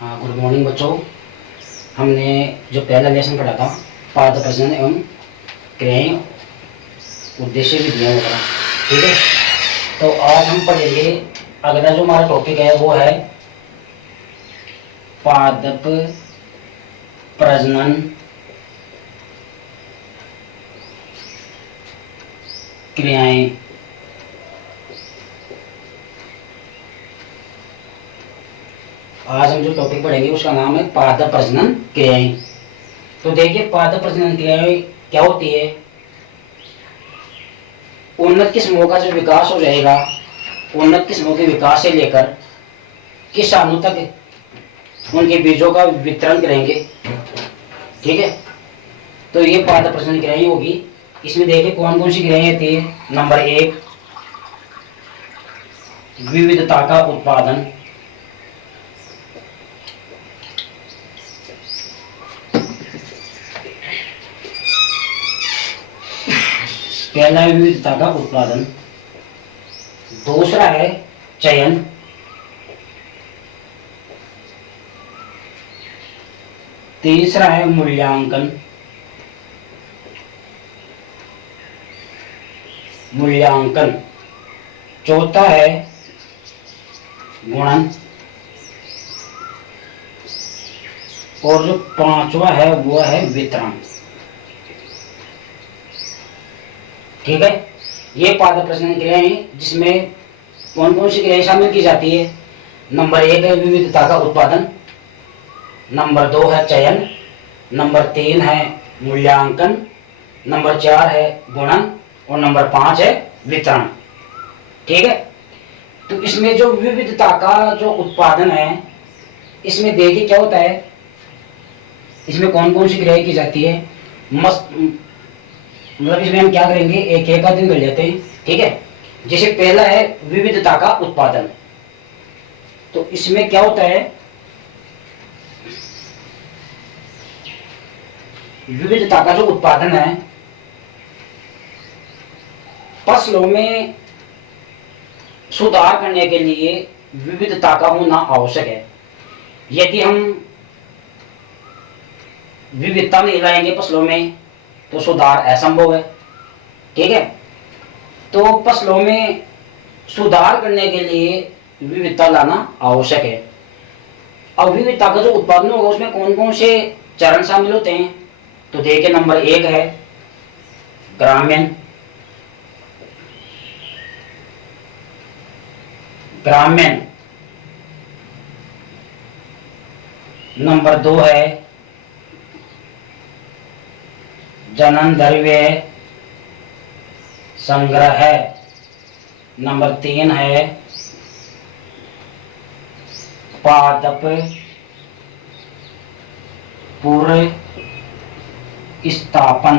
हाँ, good morning बच्चों। हमने जो पहला लेसन पढ़ा था पाद प्रजनन एवं क्रियाएं, उद्देश्य भी दिया वगैरह, ठीक है। तो आज हम पढ़ेंगे, अगला जो हमारा टॉपिक है वो है पादप प्रजनन क्रियाएं। आज हम जो टॉपिक पढ़ेंगे उसका नाम है पादप प्रजनन क्रियाएं। तो देखिए, पादप प्रजनन क्रियाएं क्या होती है। उन्नत किस्मों का जो विकास हो जाएगा, उन्नत किस्मों के विकास से लेकर किसानों तक उनके बीजों का वितरण करेंगे, ठीक है। तो ये पादप प्रजनन क्रियाएं होगी। इसमें देखिए कौन कौन सी क्रियाएं होती है। नंबर 1, विविधता का उत्पादन। पहला है विविधता का उत्पादन। दूसरा है चयन। तीसरा है मूल्यांकन। चौथा है गुणन। और जो पांचवा है वो है वितरण, ठीक है। ये पादप प्रजनन क्रियाएं जिसमें कौन कौन सी क्रियाएं शामिल की जाती है। नंबर 1 है विविधता का उत्पादन। नंबर 2 है चयन। नंबर 3 है मूल्यांकन। नंबर 4 है गुणन। और नंबर 5 है वितरण, ठीक है। तो इसमें जो विविधता का जो उत्पादन है, इसमें देखिए क्या होता है। इसमें कौन कौन सी क्रियाएं की जाती है। मतलब इसमें हम क्या करेंगे, एक एक का दिन कर लेते हैं, ठीक है। जैसे पहला है विविधता का उत्पादन। तो इसमें क्या होता है, विविधता का जो उत्पादन है, फसलों में सुधार करने के लिए विविधता का होना आवश्यक है। यदि हम विविधता नहीं लाएंगे फसलों में तो सुधार असंभव है, ठीक है। तो फसलों में सुधार करने के लिए विविधता लाना आवश्यक है। अब विविधता का जो उत्पादन होगा उसमें कौन कौन से चरण शामिल होते हैं। तो देखिए, नंबर 1 है ग्रामीण। नंबर 2 है जनन द्रव्य संग्रह। नंबर 3 है पादप पूर्व स्थापन।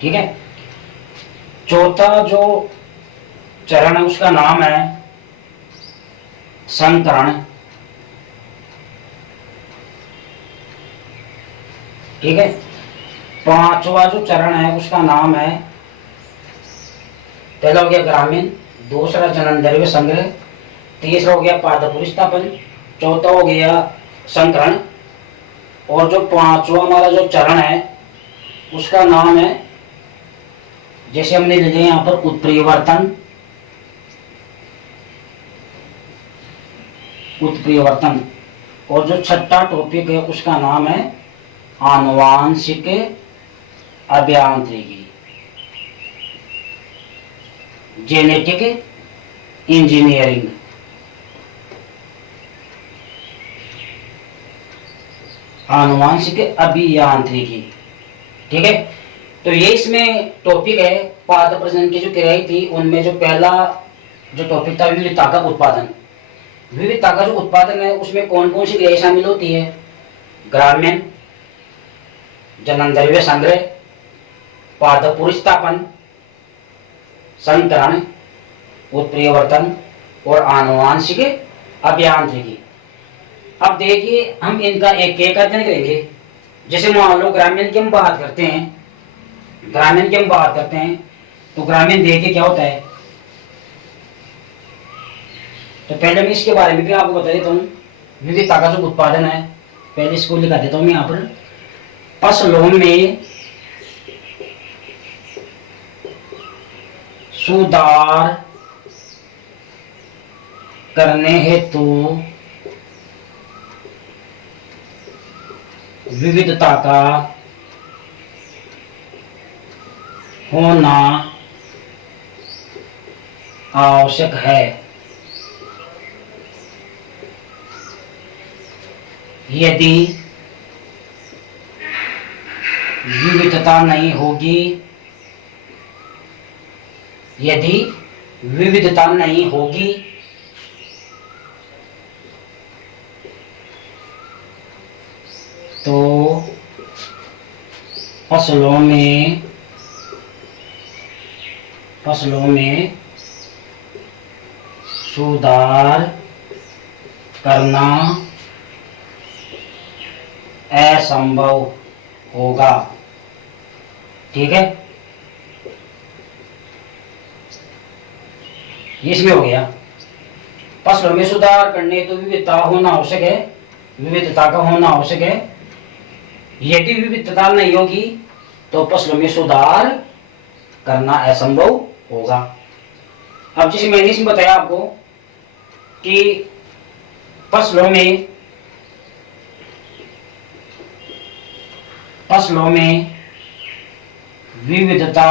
ठीक है। चौथा जो चरण है उसका नाम है संकरण, ठीक है। पांचवा जो चरण है उसका नाम है, पहला हो गया ग्रामीण, दूसरा जनन द्रव्य संग्रह, तीसरा हो गया पादप स्थापन, चौथा हो गया संकरण, और जो पांचवा हमारा जो चरण है उसका नाम है, जैसे हमने ले लिया यहाँ पर उत्प्रियवर्तन। और जो छठा टॉपिक है उसका नाम है आनुवांशिक अभियांत्रिकी, जेनेटिक इंजीनियरिंग। आनुवांशिक अभियांत्रिकी, ठीक है। तो ये इसमें टॉपिक है। पादप प्रजनन की जो क्रियाएं थी उनमें जो पहला जो टॉपिक था विविधता का उत्पादन। विविधता का जो उत्पादन है उसमें कौन कौन सी क्रियाएं शामिल होती है। ग्रामीण, जनन द्रव्य संग्रह, पादप स्थापन, संकरण, उत्प्रियवर्तन और आनुवांशिक अभियांत्रिकी। अब देखिए, हम इनका एक एक अध्ययन करेंगे। जैसे मान लो ग्रामीण की हम बात करते हैं, तो ग्रामीण देखिए क्या होता है। तो पहले मैं इसके बारे में भी आपको बता देता हूँ। विविधता का जो उत्पादन है, पहले इसको लिखा देता हूँ मैं यहाँ पर। फसलों में सुधार करने हेतु विविधता का होना आवश्यक है। यदि विविधता नहीं होगी, यदि विविधता नहीं होगी तो फसलों में सुधार करना असंभव होगा। ठीक है, ये इसमें हो गया। फसलों में सुधार करने तो विविधता होना आवश्यक है, विविधता का होना आवश्यक है। यदि विविधता नहीं होगी तो फसलों में सुधार करना असंभव होगा। अब जैसे मैंने इसमें बताया आपको कि फसलों में विविधता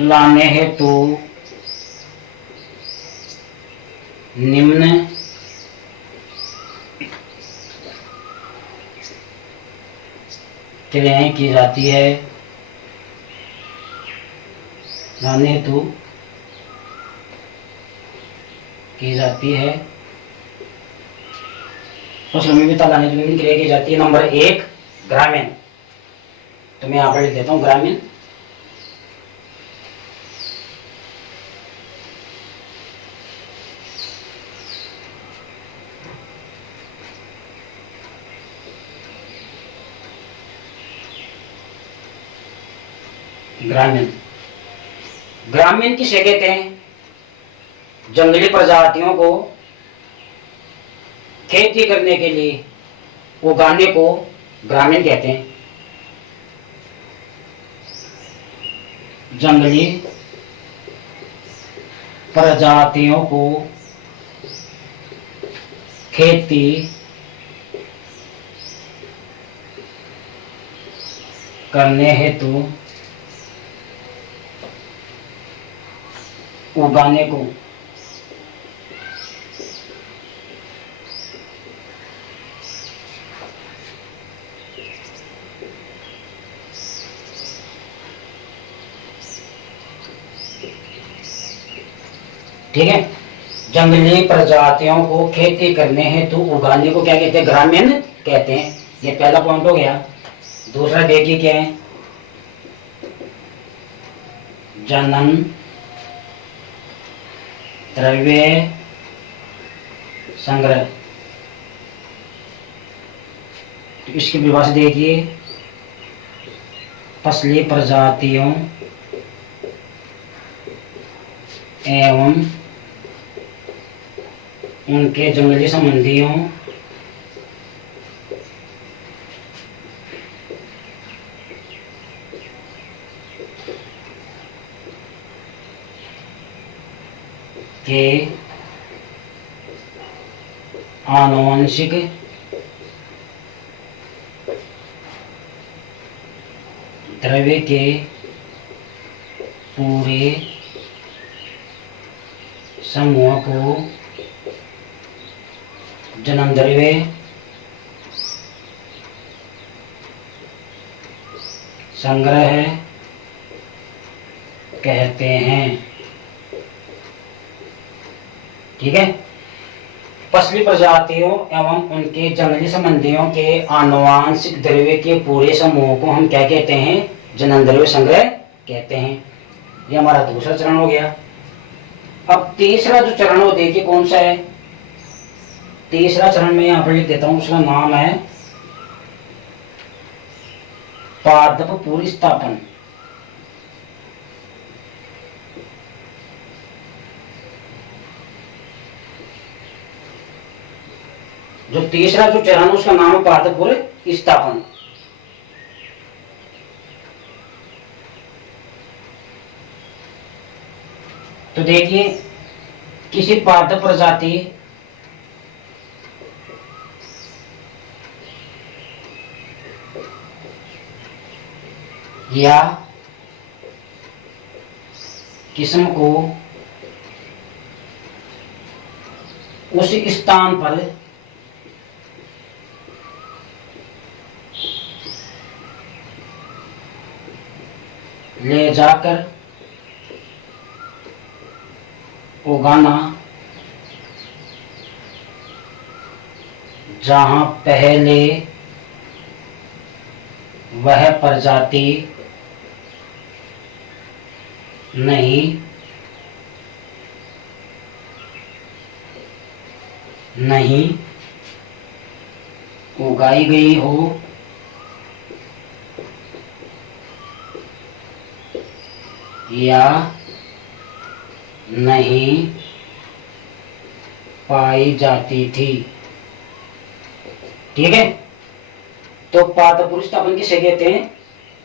लाने हेतु निम्न क्रियाएं की जाती है। लाने हेतु की जाती है, फसलों में विविधता लाने के लिए क्रिया की जाती है। नंबर 1 ग्रामीण। तो मैं यहाँ पर लिख देता हूँ ग्रामीण। ग्रामीण, ग्रामीण किसे कहते हैं? जंगली प्रजातियों को खेती करने के लिए उगाने को ग्रामीण कहते हैं। जंगली प्रजातियों को खेती करने हेतु उगाने को ठीक है। जंगली प्रजातियों को खेती करने हेतु उगाने को क्या कहते हैं? ग्रामीण कहते हैं। ये पहला पॉइंट हो गया। दूसरा देखिए क्या है, जनन द्रव्य संग्रह। तो इसकी परिभाषा देखिए, फसली प्रजातियों एवं उनके जंगली संबंधियों के आनुवंशिक द्रव्य के पूरे समूह को जनन द्रव्य संग्रह कहते हैं। ठीक है। फसली प्रजातियों एवं उनके जंगली संबंधियों के आनुवांशिक द्रव्य के पूरे समूह को हम क्या कहते हैं? जनन द्रव्य संग्रह कहते हैं। ये हमारा दूसरा चरण हो गया। अब तीसरा जो चरण हो देखिए कौन सा है। तीसरा चरण में यहाँ पर लिख देता हूँ, उसका नाम है पादप पुनर्स्थापन। जो तीसरा जो चरण है उसका नाम है पादप पुनर्स्थापन। तो देखिए किसी पादप प्रजाति या किस्म को उस स्थान पर ले जाकर उगाना जहां पहले वह प्रजाति नहीं उगाई गई हो या नहीं पाई जाती थी। ठीक है, तो पादप पुनर्स्थापन किसे कहते हैं?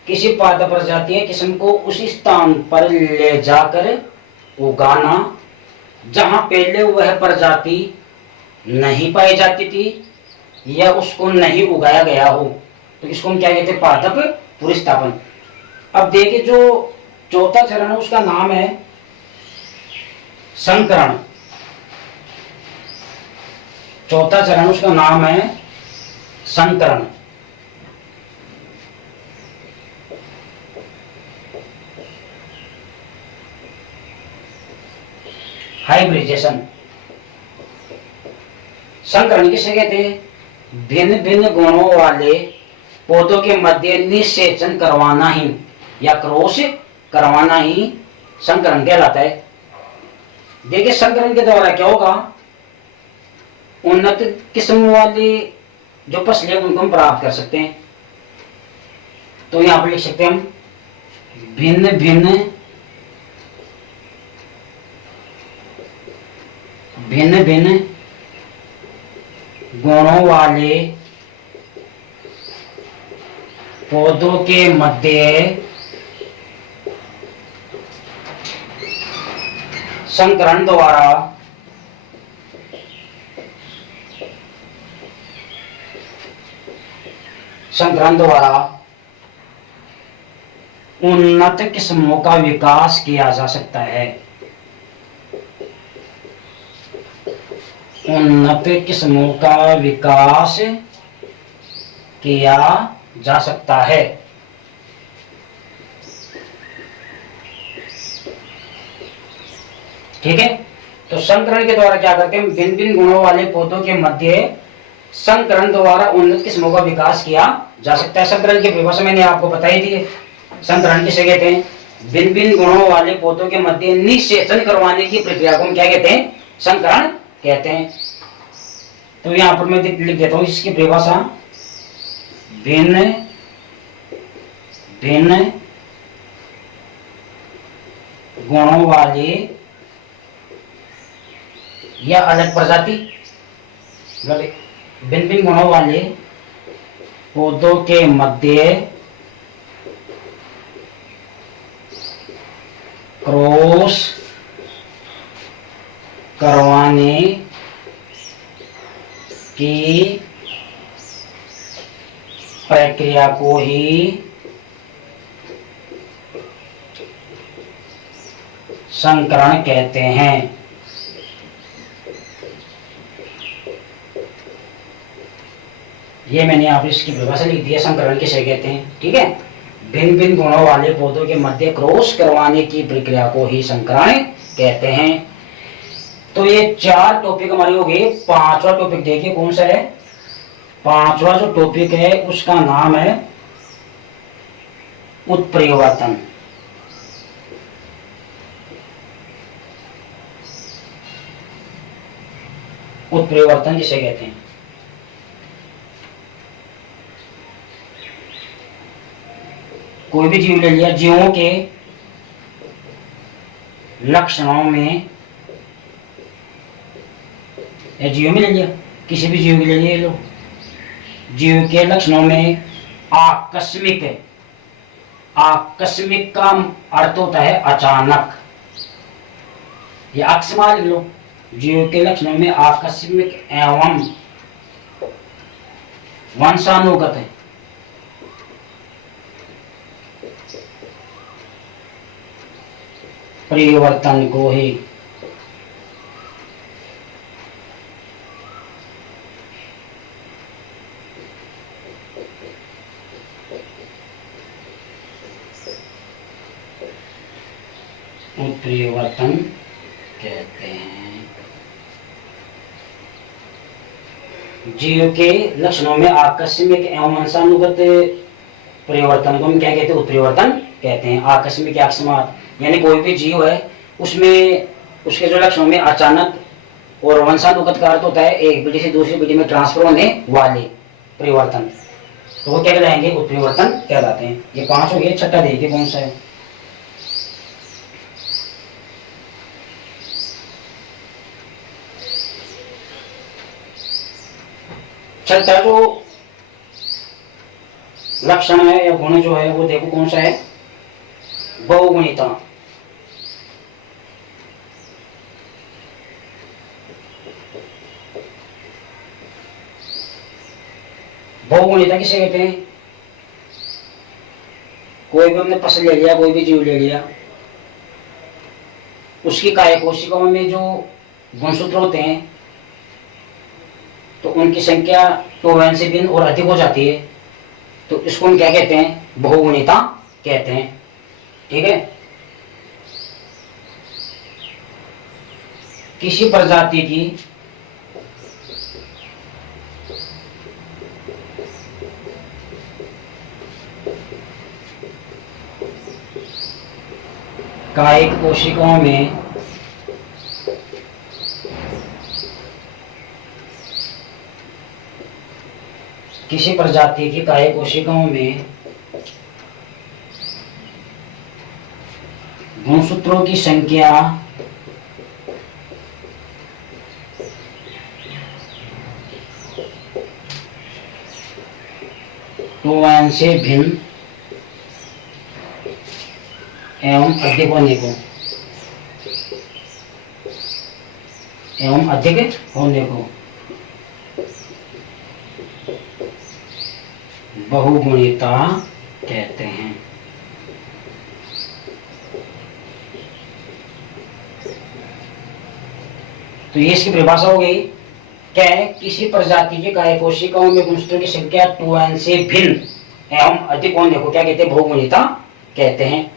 किसी पादप प्रजाति या किस्म को उस स्थान पर ले जाकर उगाना जहां पहले वह प्रजाति नहीं पाई जाती थी या उसको नहीं उगाया गया हो, तो इसको हम क्या कहते हैं? पादप पुनर्स्थापन। अब देखिए जो चौथा चरण है उसका नाम है संकरण। चौथा चरण उसका नाम है संकरण। हाइब्रिडेशन। संकरण किसे कहते हैं? भिन्न भिन्न गुणों वाले पौधों के मध्य निषेचन करवाना ही या क्रॉस करवाना ही संकरण कहलाता है। देखिए संकरण के द्वारा क्या होगा? उन्नत किस्म वाली जो फसलें उनको हम प्राप्त कर सकते हैं। तो यहां पर लिख सकते हैं हम भिन्न भिन्न गुणों वाले पौधों के मध्य संकरण द्वारा उन्नत किस्मों का विकास किया जा सकता है। उन्नत किस्मों का विकास किया जा सकता है। ठीक है, तो संकरण के द्वारा क्या करते हैं? भिन्न भिन्न गुणों वाले पौधों के मध्य संकरण द्वारा उन्नत किस्मों का विकास किया जा सकता है। संकरण की परिभाषा मैंने आपको बताई थी। संकरण किसे कहते हैं? भिन्न भिन्न गुणों वाले पौधों के मध्य निषेचन करवाने की प्रक्रिया को हम क्या कहते हैं? संकरण कहते हैं। तो यहां पर मैं लिख देता हूं इसकी परिभाषा। भिन्न भिन्न गुणों वाले या अलग प्रजाति, भिन्न भिन्न गुणों वाले पौधों के मध्य क्रॉस करवाने की प्रक्रिया को ही संकरण कहते हैं। ये मैंने आप इसकी परिभाषा लिख दी है, संकरण किसे कहते हैं। ठीक है, भिन्न भिन्न गुणों वाले पौधों के मध्य क्रॉस करवाने की प्रक्रिया को ही संकरण कहते हैं। तो ये 4 टॉपिक हमारे हो गए। 5वां टॉपिक देखिए कौन सा है? 5वां जो टॉपिक है उसका नाम है उत्परिवर्तन। उत्परिवर्तन किसे कहते हैं? कोई भी जीव ले लिया, जीवों के लक्षणों में, या जीव में ले लिया, किसी भी जीव के ले लिया, लो जीव के लक्षणों में आकस्मिक है। आकस्मिक का अर्थ होता है अचानक, ये अकस्मात लिख लो। जीव के लक्षणों में आकस्मिक एवं वंशानुगत है। परिवर्तन को ही उत्परिवर्तन कहते हैं। जीव के लक्षणों में आकस्मिक एवं वंशानुगत परिवर्तन को हम क्या कहते हैं? उत्परिवर्तन कहते हैं। आकस्मिक या अकस्मात, यानी कोई भी जीव है उसमें उसके जो लक्षणों में अचानक, और वंशानुगत का अर्थ होता है एक पीढ़ी से दूसरी पीढ़ी में ट्रांसफर होने वाले परिवर्तन, तो वो क्या कहलाएंगे? उत्परिवर्तन कहलाते हैं। ये 5 हो गए। छठा देखिए कौन सा है। छठा जो लक्षण है या गुण जो है वो देखो कौन सा है? बहुगुणिता। बहुगुणिता किसे कहते हैं? कोई भी हमने फसल ले लिया, कोई भी जीव ले लिया, उसकी काय कोशिकाओं में जो गुणसूत्र होते हैं तो उनकी संख्या 2n से भिन्न और अधिक हो जाती है, तो इसको हम क्या कहते हैं? बहुगुणिता कहते हैं। ठीक है। किसी प्रजाति की कायिक कोशिकाओं में किसी प्रजाति की कायिक कोशिकाओं में गुणसूत्रों की संख्या टोन से भिन्न एवं अधिक होने को बहुगुणिता कहते हैं। तो ये इसकी परिभाषा हो गई। क्या है? किसी प्रजाति की काय कोशिकाओं में गुणसूत्रों की संख्या 2n से भिन्न एवं अधिक होने को क्या कहते हैं? बहुगुणिता कहते हैं।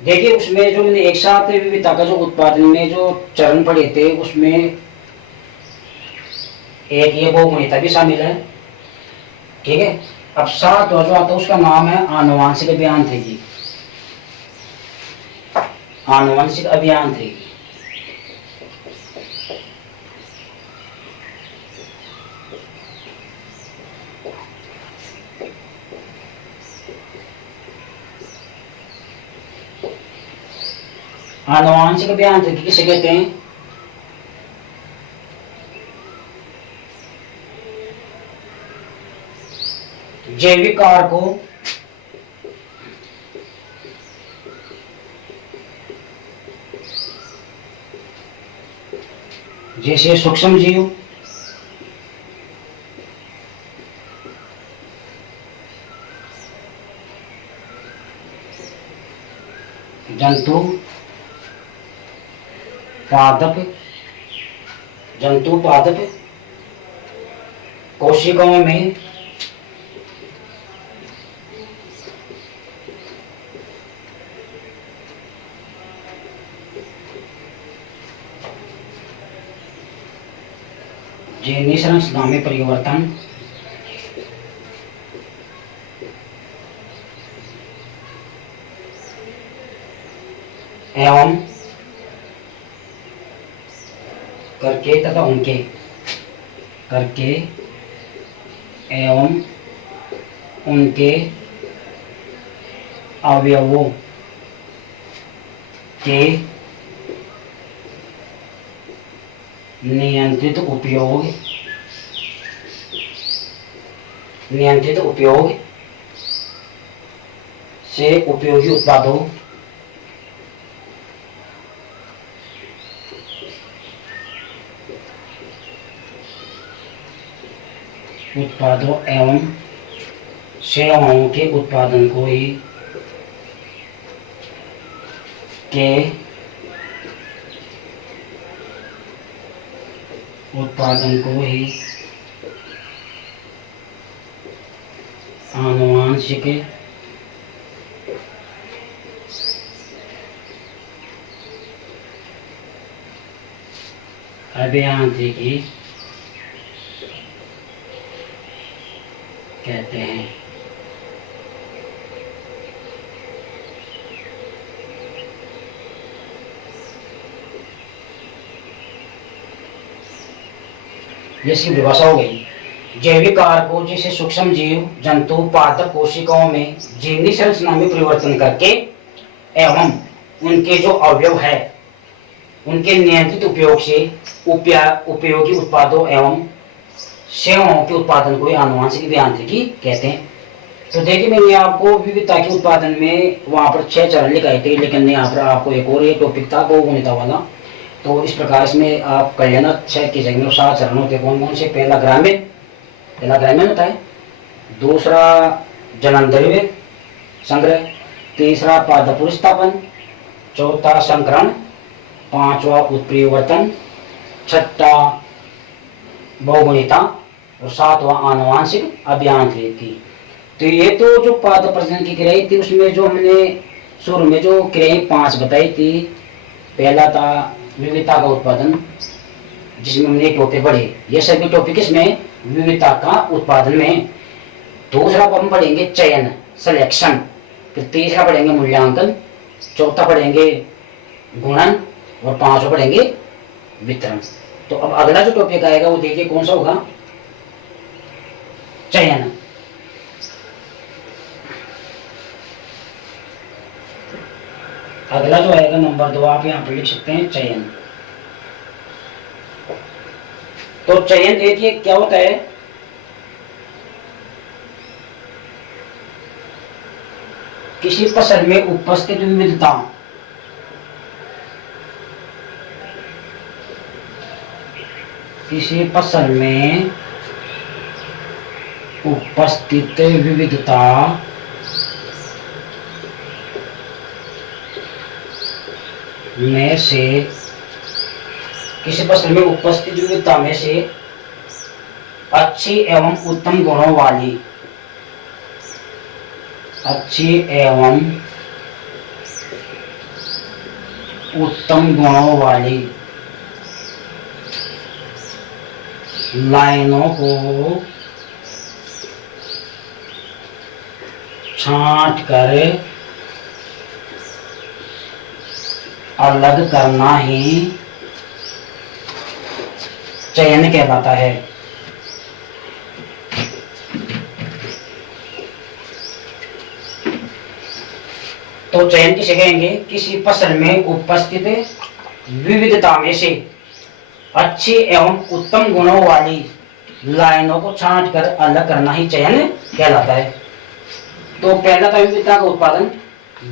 देखिए उसमें जो मैंने एक साथ विविधता का जो उत्पादन में जो चरण पढ़े थे उसमें एक ये बहुगुणिता भी शामिल है। ठीक है। अब साथ जो आता है उसका नाम है आनुवांशिक अभियांत्रिकी। आनुवांशिक अभियांत्रिकी। आनुवांशिक अभियांत्रिकी किसे कहते हैं? जैविक कारकों जैसे सूक्ष्म जीव, जंतु पादप कोशिकाओं में जीवनी संरचना में परिवर्तन एवं करके तथा उनके अवयवों के नियंत्रित उपयोग से उपयोगी उत्पादों एवं सेवाओं के उत्पादन को ही आनुवांशिक अभियांत्रिकी कहते हैं। ये इसकी परिभाषा हो गई। जैविक कारकों जैसे सूक्ष्म जीव, जंतु, पादप कोशिकाओं में जीवनी संरचना में परिवर्तन करके एवं उनके जो अवयव है उनके नियंत्रित उपयोग से उपयोगी उत्पादों एवं सेवाओं के उत्पादन को आनुवांशिक अभियांत्रिकी कहते हैं। तो देखिए मैंने आपको विविधता के उत्पादन में वहां पर 6 चरण लिखाए थे, लेकिन यहाँ पर आपको एक और ये टॉपिक था बहुगुणिता वाला। तो इस प्रकार इसमें आप कर लेना 6 की जगह 7 चरण होते कौन कौन से। पहला ग्रामीण होता है, दूसरा जनन द्रव्य संग्रह, तीसरा पादप पुनर्स्थापन, चौथा संकरण, पांचवा उत्परिवर्तन, छठा बहुगुणिता और सातवां आनुवांशिक अभियांत्रिकी। तो ये तो जो पादप प्रजनन की क्रियाएं थी उसमें जो हमने शुरू में जो क्रियाएं 5 बताई थी, पहला था विविधता का उत्पादन जिसमें हमने टॉपिक पढ़े। ये सभी टॉपिक इसमें विविधता का उत्पादन में। दूसरा हम पढ़ेंगे चयन सिलेक्शन, फिर तीसरा पढ़ेंगे मूल्यांकन, चौथा पढ़ेंगे गुणन और पांचवा पढ़ेंगे वितरण। तो अब अगला जो टॉपिक आएगा वो देखिए कौन सा होगा, चयन। अगला जो आएगा नंबर 2 आप यहां पर लिख सकते हैं चयन। तो चयन देखिए क्या होता है, किसी फसल में उपस्थित विविधता में से अच्छी एवं उत्तम गुणों वाली लाइनों को छांट कर अलग करना ही चयन कहलाता है। तो चयन किसे कहेंगे, किसी फसल में उपस्थित विविधता में से अच्छी एवं उत्तम गुणों वाली लाइनों को छांट कर अलग करना ही चयन कहलाता है। तो पहला था विविधता का उत्पादन,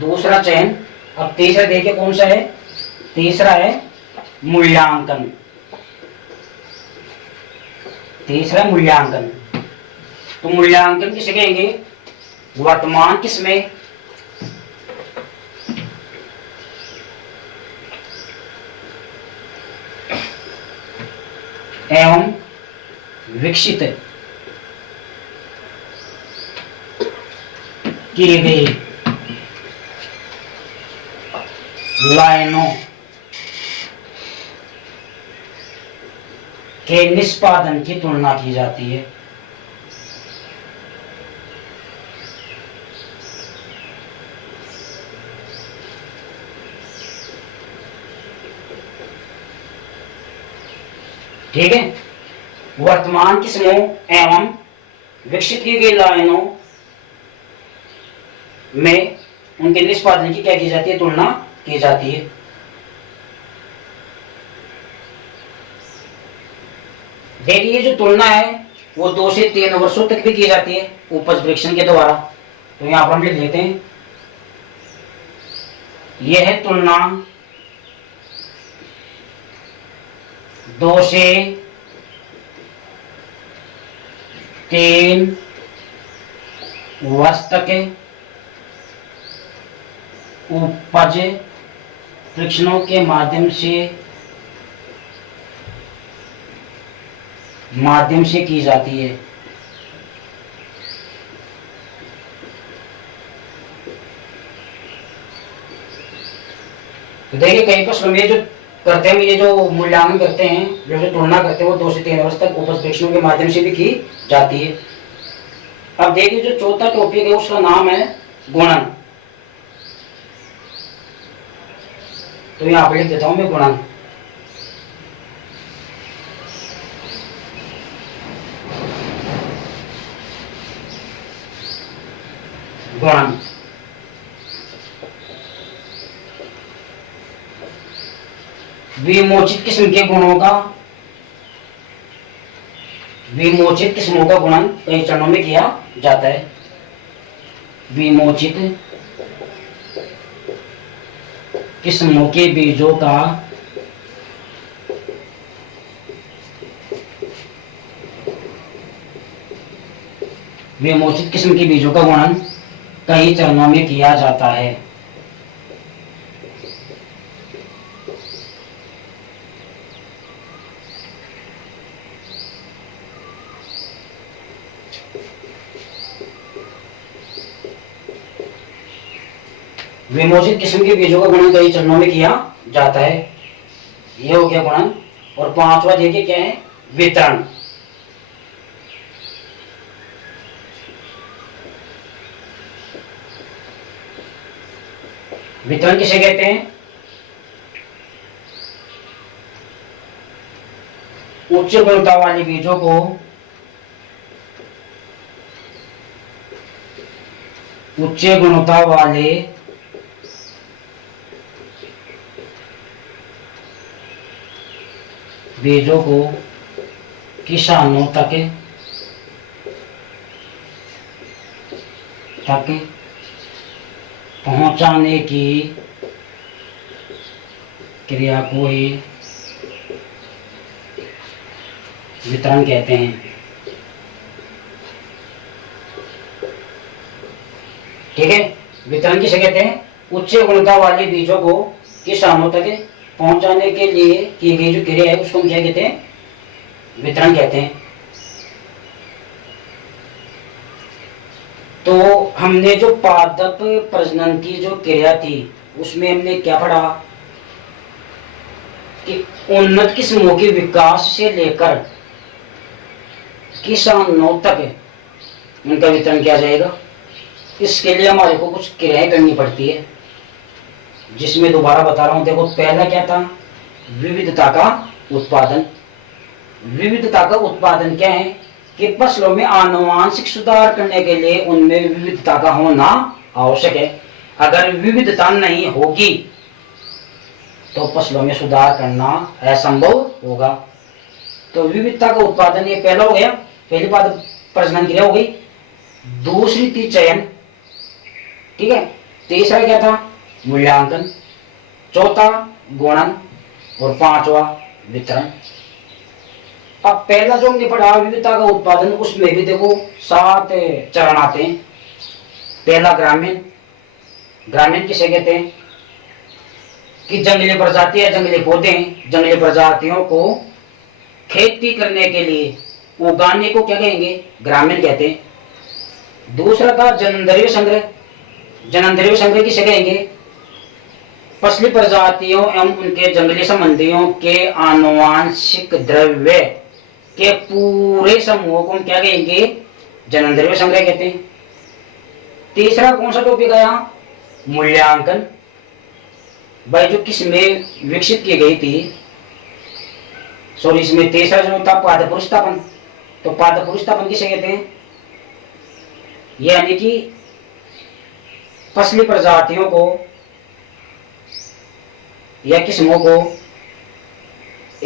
दूसरा चयन। अब तीसरा देखिए कौन सा है, तीसरा है मूल्यांकन। तो मूल्यांकन किसे कहेंगे, वर्तमान किस्में एवं विकसित किए गए लाइनों के निष्पादन की तुलना की जाती है। ठीक है, वर्तमान किस्मों एवं विकसित की गई लाइनों में उनके निष्पादन की क्या की जाती है, तुलना की जाती है। देखिए ये जो तुलना है वो 2 से 3 वर्षों तक भी की जाती है उपज परीक्षण के द्वारा। तो यहां पर हम लिख लेते हैं, यह है तुलना 2 से 3 वर्ष तक उपज परीक्षणों के माध्यम से की जाती है। तो देखिए कहीं पर श्रम जो करते हैं, ये जो मूल्यांकन करते हैं, जो तुलना करते हैं, वो 2 से 3 वर्ष तक उपज परीक्षणों के माध्यम से भी की जाती है। अब देखिए जो चौथा टॉपिक है उसका नाम है गुणन। तो यहां पर लिख देता हूं मैं गुणन। गुणन विमोचित किस्मों का गुणन कई चरणों में किया जाता है। विमोचित किस्मों के बीजों का विमोचित किस्म के बीजों का गुणन कई चरणों में किया जाता है। विमोचित किस्म के बीजों का गुणन कई चरणों में किया जाता है, ये हो गया गुणन। और 5वां देखिए क्या है, वितरण। वितरण किसे कहते हैं, उच्च गुणवत्ता वाले बीजों को उच्च गुणवत्ता वाले बीजों को किसानों तक पहुंचाने की क्रिया को ही वितरण कहते हैं। ठीक है, वितरण किसे कहते हैं, उच्च गुणवत्ता वाले बीजों को किसानों तक पहुंचाने के लिए की गई जो क्रिया है उसको हम क्या कहते हैं, वितरण कहते हैं। तो हमने जो पादप प्रजनन की जो क्रिया थी उसमें हमने क्या पढ़ा कि उन्नत किस्मों के विकास से लेकर किसानों तक उनका वितरण किया जाएगा। इसके लिए हमारे को कुछ क्रियाएं करनी पड़ती है, जिसमें दोबारा बता रहा हूं। देखो पहला क्या था, विविधता का उत्पादन। विविधता का उत्पादन क्या है कि फसलों में आनुवांशिक सुधार करने के लिए उनमें विविधता का होना आवश्यक है। अगर विविधता नहीं होगी तो फसलों में सुधार करना असंभव होगा। तो विविधता का उत्पादन ये पहला हो गया, पहली बात प्रजनन क्रिया हो गई। दूसरी थी चयन, ठीक है। तीसरा क्या था, मूल्यांकन। चौथा गुणन और 5वां वितरण। अब पहला जो हमने पढ़ा विविधता का उत्पादन, उसमें भी देखो 7 चरण आते हैं। पहला ग्रामीण। ग्रामीण किसे कहते हैं कि जंगली प्रजाति या जंगली पौधे, जंगली प्रजातियों को खेती करने के लिए उगाने को क्या कहेंगे, ग्रामीण कहते हैं। दूसरा था जननद्रव्य संग्रह। जननद्रव्य संग्रह किसे कहेंगे, फसली प्रजातियों एवं उनके जंगली संबंधियों के आनुवांशिक द्रव्य के पूरे समूह को हम क्या कहेंगे, जननद्रव्य संग्रह कहते हैं। तीसरा कौन सा टॉपिक आया, मूल्यांकन। भाई जो किसमें विकसित की गई थी, सॉरी इसमें तीसरा जो था पादप पुरुषतापन। तो पादप पुरुषतापन किसे कहते हैं, यानी कि फसली प्रजातियों को या किस्मों को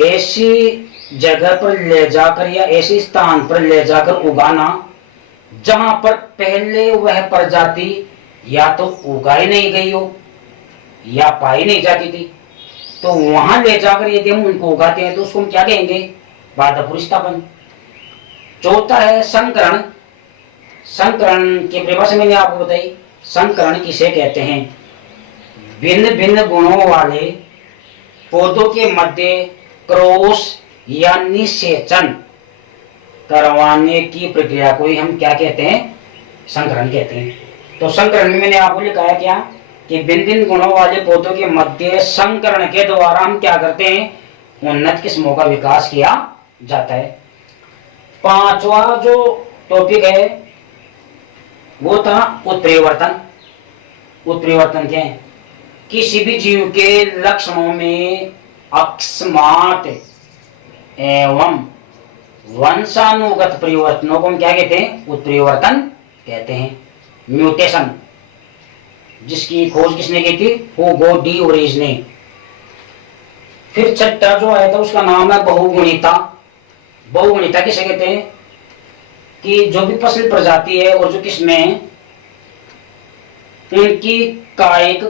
ऐसी जगह पर ले जाकर या ऐसे स्थान पर ले जाकर उगाना जहां पर पहले वह प्रजाति या तो उगाई नहीं गई हो या पाई नहीं जाती थी, तो वहां ले जाकर यदि हम उनको उगाते हैं तो उसको हम क्या कहेंगे? बाधा प्रतिस्थापन। चौथा है संकरण। संकरण की परिभाषा मैंने आपको बताई। संकरण किसे कहते हैं? भिन्न भिन्न गुणों वाले पौधों के मध्य क्रॉस या निषेचन करवाने की प्रक्रिया को ही हम क्या कहते हैं? संकरण कहते हैं। तो संकरण में मैंने आपको लिखा है क्या कि भिन्न भिन्न गुणों वाले पौधों के मध्य संकरण के द्वारा हम क्या करते हैं? उन्नत किस्मों का विकास किया जाता है। पांचवा जो टॉपिक है वो था उत्परिवर्तन। उत्परिवर्तन क्या है? किसी भी जीव के लक्षणों में अकस्मात एवं वंशानुगत परिवर्तनों को हम क्या कहते हैं? उत्परिवर्तन कहते हैं। म्यूटेशन, जिसकी खोज किसने की थी? हुगो डी ओरिज ने। फिर छठा जो आया था उसका नाम है बहुगुणिता। बहुगुणिता किसे कहते हैं? कि जो भी फसल प्रजाति है और जो किस्में उनकी कायिक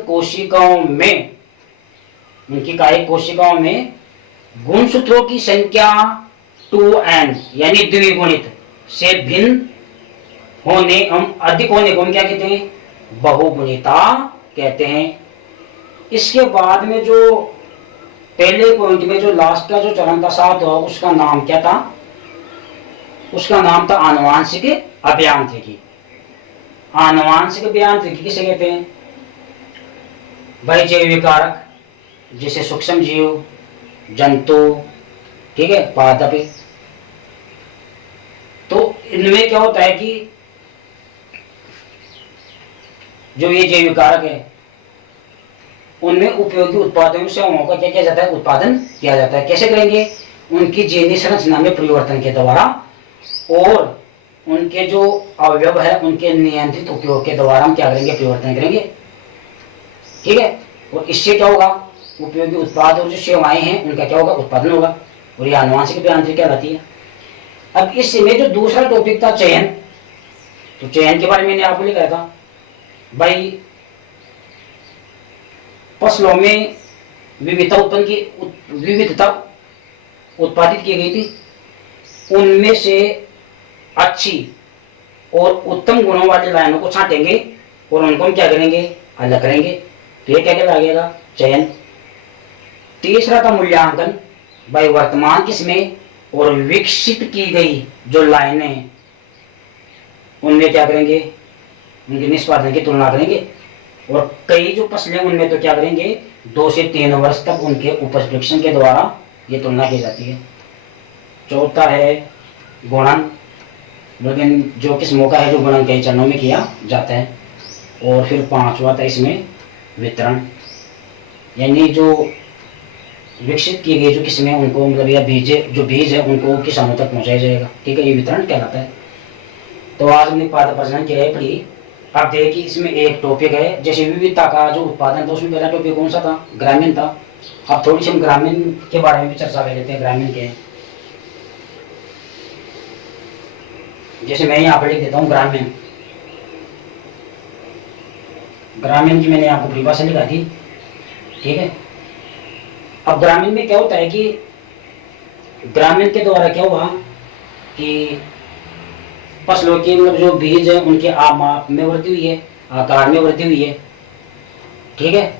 कोशिकाओं में गुणसूत्रों की संख्या 2n यानी द्विगुणित से भिन्न होने हम अधिक होने को हम क्या कहते हैं? बहुगुणिता कहते हैं। इसके बाद में जो पहले पॉइंट में जो लास्ट का जो चरण था 7वां, उसका नाम क्या था? उसका नाम था आनुवांशिक अभियांत्रिकी। आनुवांशिक अभियांत्रिकी किसे कहते हैं? भाई जैविक कारक जैसे सूक्ष्म जीव, जंतु, ठीक है, पादप। तो इनमें क्या होता है कि जो ये जैविक कारक है उनमें उपयोगी उत्पादों से सेवाओं का क्या किया जाता है? उत्पादन किया जाता है। कैसे करेंगे? उनकी जीवनी संरचना में परिवर्तन के द्वारा और उनके जो अवयव है उनके नियंत्रित उपयोग के द्वारा हम क्या करेंगे? परिवर्तन करेंगे। ठीक है। और इससे क्या होगा? उपयोगी उत्पाद और जो सेवाएं हैं उनका क्या होगा? उत्पादन होगा। और ये आनुवांशिक अभियांत्रिकी कहलाती है। अब इसमें जो दूसरा टॉपिक था चयन, तो चयन के बारे में मैंने आपको लिखा था भाई फसलों में विविधता उत्पादित की गई थी। उनमें से अच्छी और उत्तम गुणों वाली लाइनों को छांटेंगे और उनको हम क्या करेंगे? अलग करेंगे। तो ये क्या कहलाएगा? चयन। तीसरा था मूल्यांकन। भाई वर्तमान किस्में और विकसित की गई जो लाइनें उनमें क्या करेंगे? उनके निष्पादन की तुलना करेंगे। और कई जो फसलें उनमें तो क्या करेंगे? 2 से 3 वर्ष तक उनके उपज परीक्षण के द्वारा ये तुलना की जाती है। चौथा है गुणन, लेकिन जो किस्मों का है जो गुणन कई चरणों में किया जाता है। और फिर 5वां था इसमें वितरण, यानी जो विकसित की गई जो किस्में उनको मतलब या बीज है उनको किसानों तक पहुंचाया जाएगा। ठीक है, ये वितरण कहलाता है। तो आज हमने पाद प्रजनन क्रिया पढ़ी। अब देखिए इसमें एक टॉपिक है जैसे विविधता का जो उत्पादन था, उसमें पहला टॉपिक कौन सा था? ग्रामीण था। अब थोड़ी सी हम ग्रामीण के बारे में भी चर्चा कर लेते हैं। ग्रामीण के जैसे मैं यहाँ पर लिख देता हूँ ग्रामीण। ग्रामीण की मैंने आपको परिभाषा लिखा थी। ठीक है। अब ग्रामीण में क्या होता है कि ग्रामीण के द्वारा क्या हुआ कि फसलों की मतलब जो बीज है उनके माप में वृद्धि हुई है, आकार में वृद्धि हुई है। ठीक है।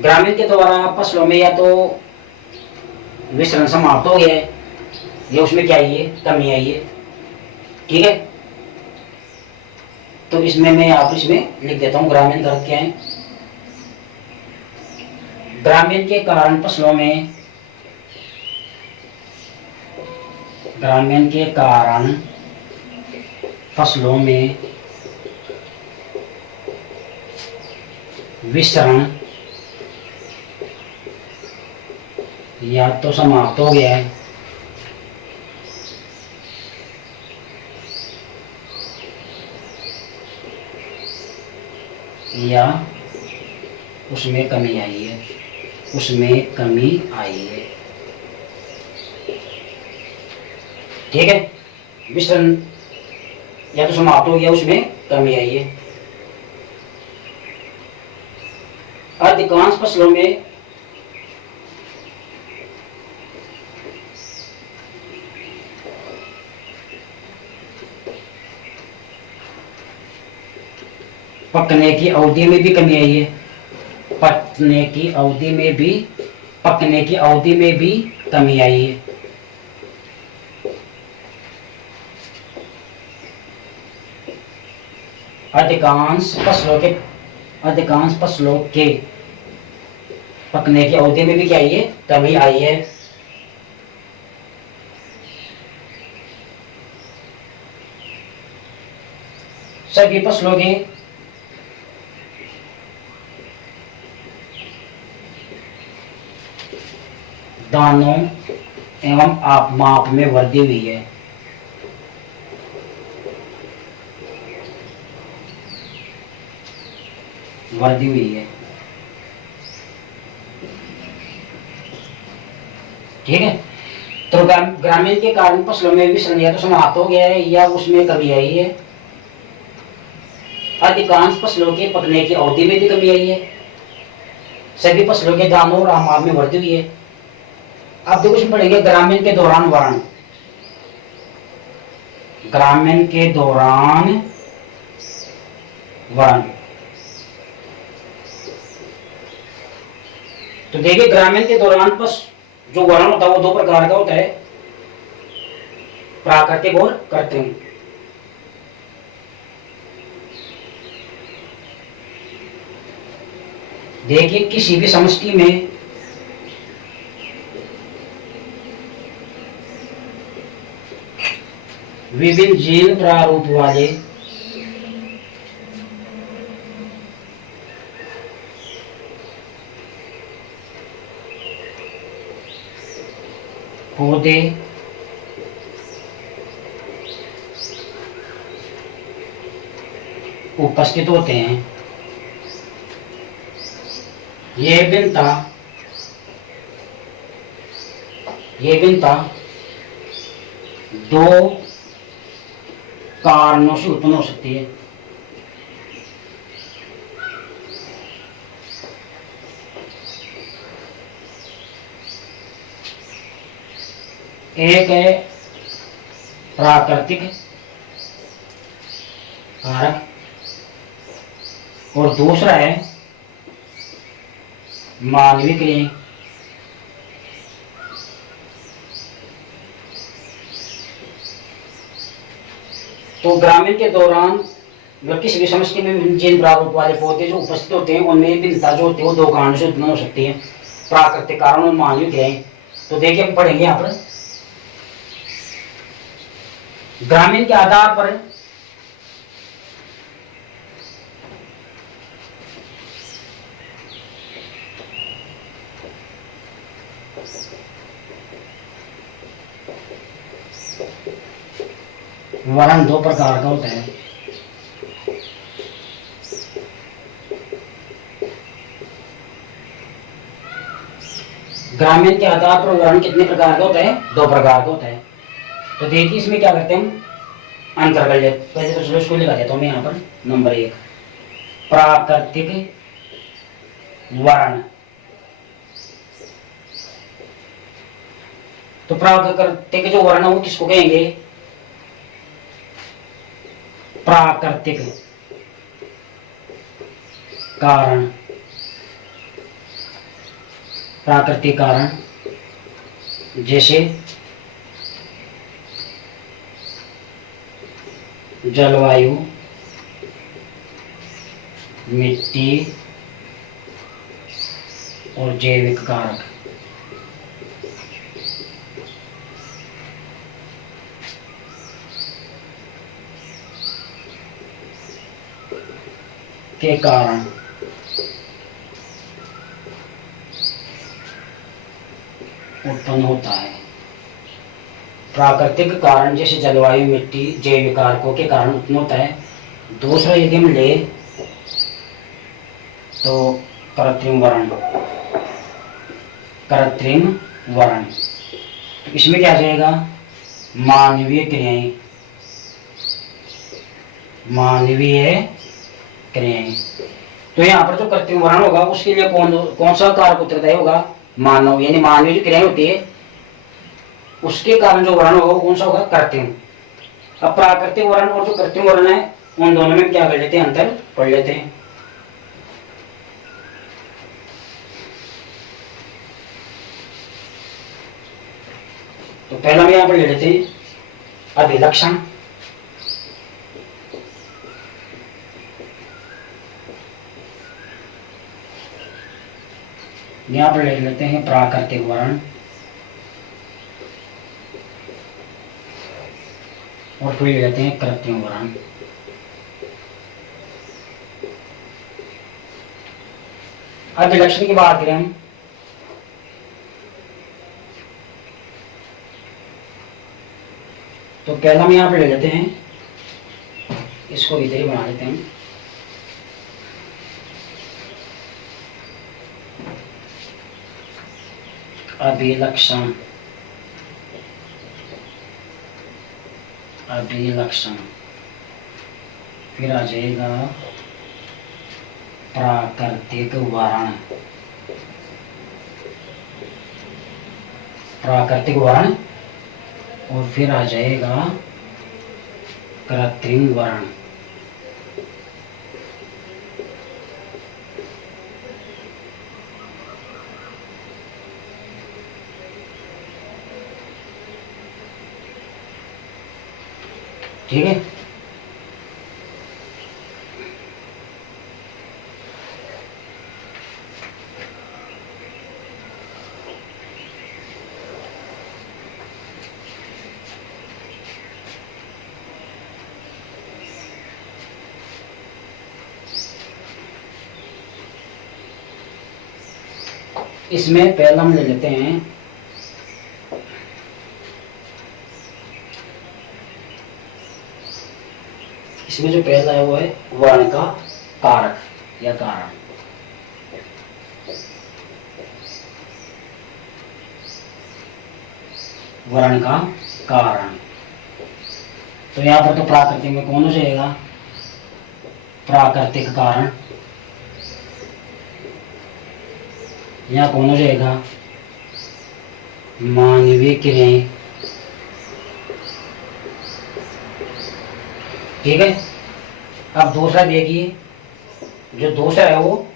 ग्रामीण के द्वारा फसलों में या तो विसरण समाप्त हो गया है या उसमें क्या आई है? कमी आई है। ठीक है। तो इसमें मैं आप इसमें लिख देता हूं ग्रामीण का अर्थ क्या है। ग्रामीण के कारण फसलों में विसरण या तो समाप्त हो गया है या उसमें कमी आई है, उसमें कमी आई है। ठीक है, मिश्रण या तो समाप्त हो गया, उसमें कमी आई है। अधिकांश फसलों में पकने की अवधि में भी कमी आई है, पकने की अवधि में भी, पकने की अवधि में भी कमी आई है। अधिकांश फसलों के पकने की अवधि में भी क्या आई है, कमी आई है। सभी फसलों के दानों एवं माप में वृद्धि हुई है। वृद्धि हुई है। ठीक है, तो ग्रामीण के कारण फसलों में विषण या तो समाप्त हो गया है या उसमें कमी आई है। अधिकांश फसलों के पकने की अवधि में भी कमी आई है। सभी फसलों के दानों और माप में वृद्धि हुई है। अब देखो इसमें पढ़ेंगे ग्रामीण के दौरान वर्ण। ग्रामीण के दौरान वर्ण। तो देखिए ग्रामीण के दौरान जो वर्ण होता है वो दो प्रकार का होता है, प्राकृतिक और कृत्रिम। देखिए किसी भी समष्टि में विभिन्न जीन प्रारूप वाले पौधे उपस्थित होते हैं। ये भिन्नता दो कारणों से उत्पन्न हो सकती है। एक है प्राकृतिक कारक और दूसरा है मानवीय क्रिया। तो ग्रामीण के दौरान अगर किसी भी समष्टि में जीन प्रारूप वाले पौधे जो उपस्थित होते हैं उनमें भिन्नता जो होती है वो दो कारणों से उत्पन्न हो सकती है, प्राकृतिक कारण और मानवीय क्रियाएं। तो देखिए हम पढ़ेंगे यहाँ पर ग्रामीण के आधार पर वर्ण दो प्रकार का होता है। ग्रामीण के आधार पर वर्ण कितने प्रकार का होता है, दो प्रकार का होता है। तो देखिए इसमें क्या करते हैं हम अंतर कर लेते। पहले तो चलो इसको लिखा देता हूं मैं यहाँ पर नंबर 1 प्राकृतिक वर्ण। तो प्राकृतिक जो वर्ण है वो किसको कहेंगे, प्राकृतिक कारण। प्राकृतिक कारण जैसे जलवायु, मिट्टी और जैविक कारक। के कारण उत्पन्न होता है। प्राकृतिक कारण जैसे जलवायु, मिट्टी, जैविक कारकों के कारण उत्पन्न होता है। दूसरा यदि हम ले तो कृत्रिम वर्ण, कृत्रिम वर्ण, इसमें क्या आ जाएगा, मानवीय क्रियाएं, मानवीय क्रियाएं। तो यहाँ पर जो कृत्रिम वर्ण होगा उसके लिए कौन कौन सा कारक उत्तरदायी होगा, मानव, यानी मानवीय जो क्रियाएं होती है उसके कारण जो वर्ण होगा वो कौन सा होगा, कृत्रिम। अब प्राकृतिक वर्ण और जो कृत्रिम वर्ण है उन दोनों में क्या कर लेते हैं, अंतर पढ़ लेते हैं। तो पहला में यहां पर ले लेते हैं अभिलक्षण, यहां पर ले लेते हैं प्राकृतिक वर्ण, और फिर ले लेते हैं कृत्रिम वर्ण। अभिलक्षण की बात करें हम, तो पहला में यहां पर ले लेते हैं, इसको इधर ही बना लेते हैं, अभिलक्षण, अभिलक्षण, फिर आ जाएगा प्राकृतिक वर्ण, प्राकृतिक वर्ण, और फिर आ जाएगा कृत्रिम वर्ण। ठीक है, इसमें पहला हम ले लेते हैं इसमें जो पहला है वो है वर्ण का कारक या कारण। वर्ण का कारण, तो यहां पर तो प्राकृतिक में कौन हो जाएगा, प्राकृतिक कारण, यहाँ कौन हो जाएगा, मानवीय क्रियाएं। ठीक है, अब दूसरा देखिए, जो दूसरा है वो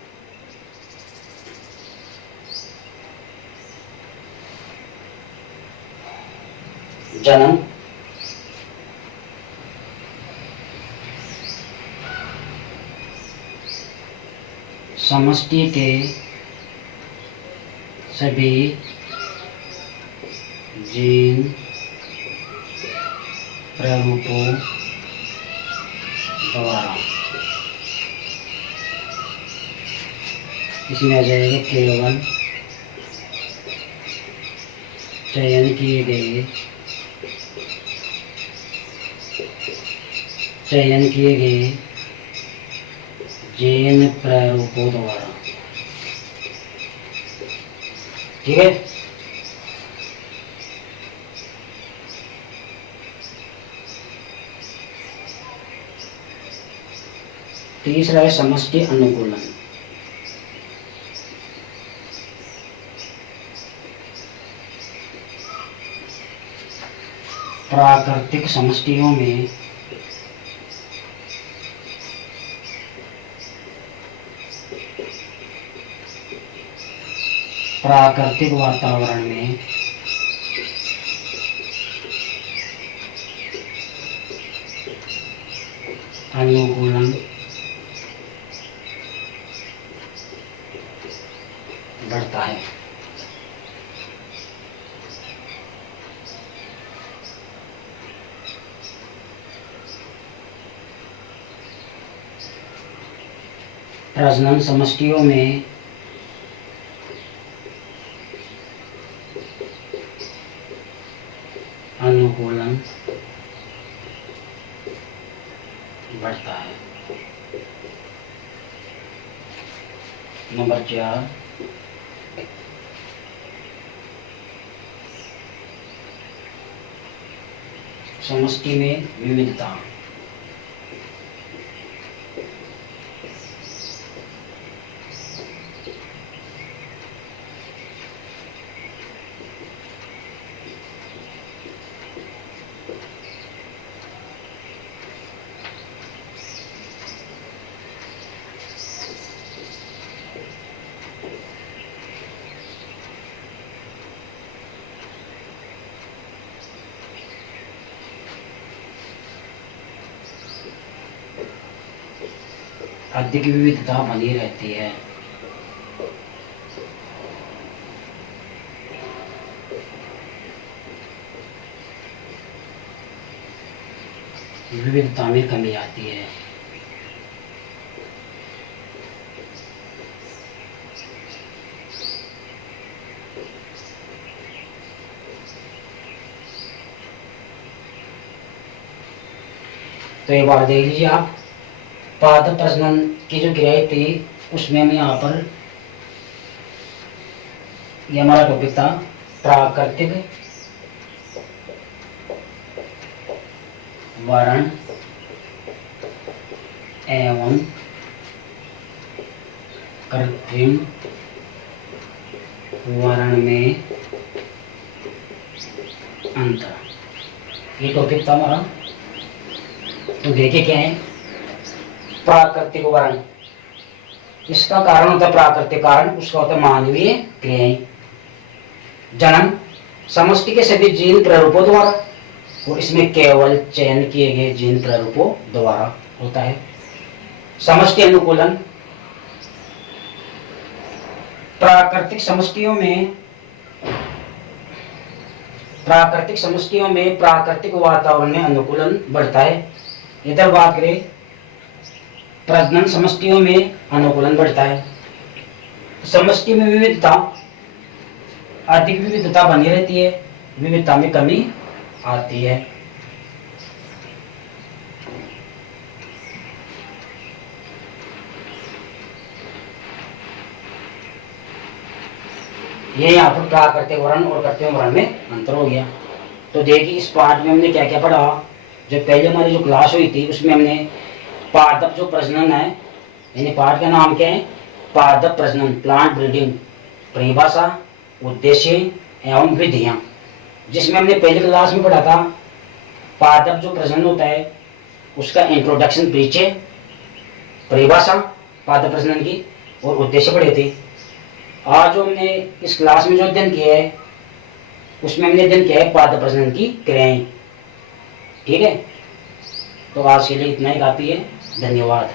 जन्म, समष्टि के सभी जीन प्रारूपों द्वारा, इसमें आ जाएगा केवल चयन किए गए जीन प्रारूपों द्वारा। ठीक है, तीसरा है समष्टि अनुकूलन। प्राकृतिक समष्टियों में प्राकृतिक वातावरण में अनुकूलन बढ़ता है। प्रजनन समष्टियों में अनुकूलन बढ़ता है। नंबर 4 समष्टि में विविधता। अधिक विविधता बनी रहती है। विविधता में कमी आती है। तो एक बार देख लीजिए आप, पादप प्रजनन की जो क्रियाएं थी उसमें हम यहाँ पर, ये हमारा टॉपिक था प्राकृतिक वरण एवं कृत्रिम वरण में अंतर, ये टॉपिक था हमारा। तो देखिए क्या है प्राकृतिक वरण, इसका कारण होता है प्राकृतिक कारण, उसका होता है मानवीय क्रियाएं। जन्म समष्टि के सभी जीन प्रारूपों द्वारा, और इसमें केवल चयन किए गए जीन प्रारूपों द्वारा होता है। समष्टि अनुकूलन, प्राकृतिक समष्टियों में प्राकृतिक वातावरण में अनुकूलन बढ़ता है। इधर बात करें प्रजनन समष्टियों में अनुकूलन बढ़ता है। समष्टि में विविधता, अधिक विविधता बनी रहती है, विविधता में कमी आती है। ये यहाँ पर प्राकृतिक वर्ण और कृत्रिम वर्ण में अंतर हो गया। तो देखिए इस पाठ में हमने क्या क्या पढ़ा। जो पहले हमारी जो क्लास हुई थी उसमें हमने पादप जो प्रजनन है, यानी पाठ का नाम क्या है, पादप प्रजनन, प्लांट ब्रीडिंग, परिभाषा, उद्देश्य एवं विधियां, जिसमें हमने पहले क्लास में पढ़ा था पादप जो प्रजनन होता है उसका इंट्रोडक्शन, परिचय, परिभाषा पादप प्रजनन की, और उद्देश्य पढ़े थे। आज जो हमने इस क्लास में जो अध्ययन किया है उसमें हमने अध्ययन किया है पादप प्रजनन की क्रियाएं। ठीक है, तो आज के लिए इतना ही काफी है। धन्यवाद।